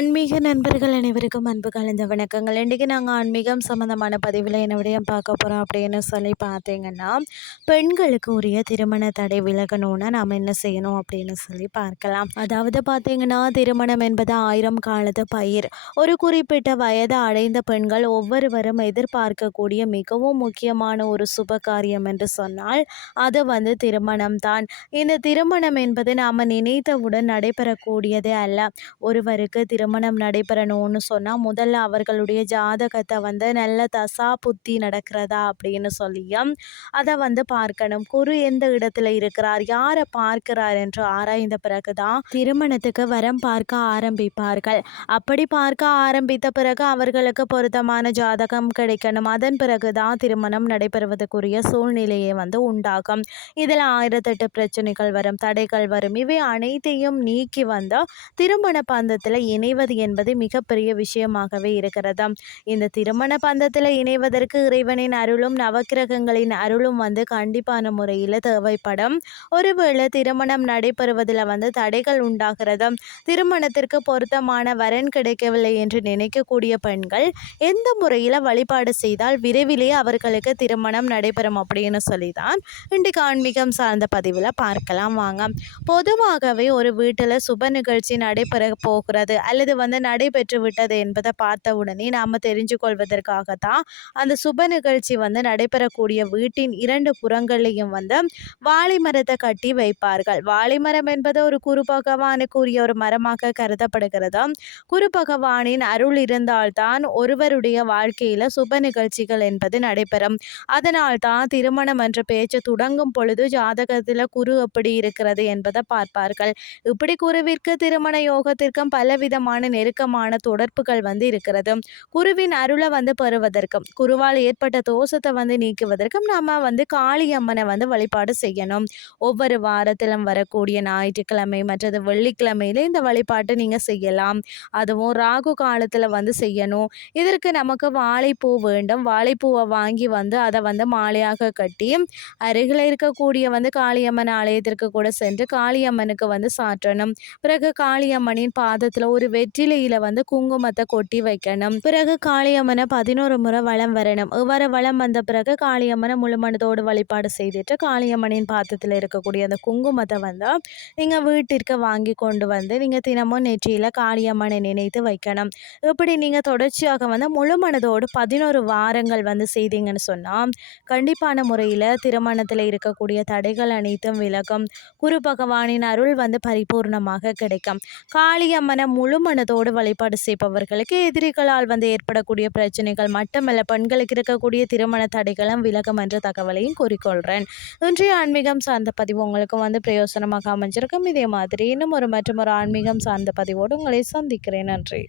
ஆன்மீக நண்பர்கள் அனைவருக்கும் அன்பு கலந்த வணக்கங்கள். இன்றைக்கி நாங்கள் ஆன்மீகம் சம்மந்தமான பதிவில் என்ன விடயம் பார்க்க போகிறோம் அப்படின்னு சொல்லி பார்த்தீங்கன்னா பெண்களுக்கு உரிய திருமண தடை விலகணும்னா நாம் என்ன செய்யணும் அப்படின்னு சொல்லி பார்க்கலாம். அதாவது பார்த்தீங்கன்னா திருமணம் என்பது ஆயிரம் காலத்து பயிர். ஒரு குறிப்பிட்ட வயது அடைந்த பெண்கள் ஒவ்வொருவரும் எதிர்பார்க்கக்கூடிய மிகவும் முக்கியமான ஒரு சுப காரியம் என்று சொன்னால் அது வந்து திருமணம் தான். இந்த திருமணம் என்பது நாம் நினைத்தவுடன் நடைபெறக்கூடியதே அல்ல. ஒருவருக்கு திருமணம் திருமணம் நடைபெறணும்னு சொன்னால் முதல்ல அவர்களுடைய ஜாதகத்தை வந்து நல்ல தசா புத்தி நடக்கிறதா அப்படின்னு சொல்லியும் அதை வந்து பார்க்கணும். குரு எந்த இடத்துல இருக்கிறார் யாரை பார்க்கிறார் என்று ஆராய்ந்த பிறகுதான் திருமணத்துக்கு வரம் பார்க்க ஆரம்பிப்பார்கள். அப்படி பார்க்க ஆரம்பித்த பிறகு அவர்களுக்கு பொருத்தமான ஜாதகம் கிடைக்கணும். அதன் பிறகுதான் திருமணம் நடைபெறுவதற்குரிய சூழ்நிலையை வந்து உண்டாகும். இதில் ஆயிரத்தெட்டு பிரச்சனைகள் வரும் தடைகள் வரும். இவை அனைத்தையும் நீக்கி வந்த திருமண பந்தத்தில் இணைவது என்பது மிகப்பெரிய விஷயமாகவே இருக்கிறது இந்த திருமண பந்தத்தில் இணைவதற்கு இறைவனின் அருளும் நவக்கிரகங்களின் அருளும் வந்து கண்டிப்பான முறையில் தேவைப்படும். ஒருவேளை திருமணம் நடைபெறுவதில் வந்து தடைகள் உண்டாகிறது திருமணத்திற்கு பொருத்தமான வரன் கிடைக்கவில்லை என்று நினைக்கக்கூடிய பெண்கள் எந்த முறையில் வழிபாடு செய்தால் விரைவிலேயே அவர்களுக்கு திருமணம் நடைபெறும் அப்படின்னு சொல்லி தான் இன்றைக்கு ஆன்மீகம் சார்ந்த பதிவில் பார்க்கலாம். வாங்க. பொதுவாகவே ஒரு வீட்டில் சுப நிகழ்ச்சி நடைபெற போகிறது அல்லது வந்து நடைபெற்று விட்டது என்பதை பார்த்த உடனே நாம் தெரிஞ்சு கொள்வதற்காகத்தான் அந்த சுப நிகழ்ச்சி வந்து நடைபெறக்கூடிய வீட்டின் இரண்டு புறங்களையும் வந்து வாழைமரத்தை கட்டி வைப்பார்கள். வாழைமரம் என்பது ஒரு குரு பகவானுக்குரிய ஒரு மரமாக கருதப்படுகிறது. குரு பகவானின் அருள் இருந்தால்தான் ஒருவருடைய வாழ்க்கையில் சுப நிகழ்ச்சிகள் என்பது நடைபெறும். அதனால் தான் திருமணம் என்ற பேச்சு தொடங்கும் பொழுது ஜாதகத்தில் குரு எப்படி இருக்கிறது என்பதை பார்ப்பார்கள். இப்படி குருவிற்கு திருமண யோகத்திற்கும் பலவிதமான நெருக்கமான தொடர்புகள் வந்து இருக்கிறது. குருவின் அருளை வந்து பெறுவதற்கும் குருவால் ஏற்பட்ட தோஷத்தை வந்து நீக்குவதற்கும் நாம் வந்து காளியம்மனை வந்து வழிபாடு செய்யணும். ஒவ்வொரு வாரத்திலும் வரக்கூடிய ஞாயிற்றுக்கிழமை மற்றது வெள்ளிக்கிழமையில இந்த வழிபாட்டை நீங்கள் செய்யலாம். அதுவும் ராகு காலத்தில் வந்து செய்யணும். இதற்கு நமக்கு வாழைப்பூ வேண்டும். வாழைப்பூவை வாங்கி வந்து அதை வந்து மாலையாக கட்டி அருகில் இருக்கக்கூடிய வந்து காளியம்மன் ஆலயத்திற்கு கூட சென்று காளியம்மனுக்கு வந்து சாற்றணும். பிறகு காளியம்மனின் பாதத்தில் ஒரு வெற்றிலையில் வந்து குங்குமத்தை கொட்டி வைக்கணும். பிறகு காளியம்மனை பதினோரு முறை வளம் வரணும். இவ்வாறு வளம் வந்த பிறகு காளியம்மனை முழுமனதோடு வழிபாடு செய்துட்டு காளியம்மனின் பாத்திரத்தில் இருக்கக்கூடிய அந்த குங்குமத்தை வந்து நீங்கள் வீட்டிற்கு வாங்கி கொண்டு வந்து நீங்கள் தினமும் நெற்றியில் காளியம்மனை நினைத்து வைக்கணும். இப்படி நீங்கள் தொடர்ச்சியாக வந்து முழுமனதோடு பதினோரு வாரங்கள் வந்து செய்தீங்கன்னு சொன்னால் கண்டிப்பான முறையில் திருமணத்தில் இருக்கக்கூடிய தடைகள் அனைத்தும் விலகும். குரு பகவானின் அருள் வந்து பரிபூர்ணமாக கிடைக்கும். காளியம்மனை முழு மனதோடு வழிபாடு செய்பவர்களுக்கு எதிரிகளால் வந்து ஏற்படக்கூடிய பிரச்சனைகள் மட்டுமல்ல பெண்களுக்கு இருக்கக்கூடிய திருமண தடைகளும் விலகும் என்ற தகவலையும் கூறிக்கொள்கிறேன் இன்றைய ஆன்மீகம் சார்ந்த பதிவு உங்களுக்கு வந்து பிரயோசனமாக அமைஞ்சிருக்கும். இதே மாதிரி இன்னும் ஒரு மற்றும் ஒரு ஆன்மீகம் சார்ந்த பதிவோடு உங்களை சந்திக்கிறேன். நன்றி.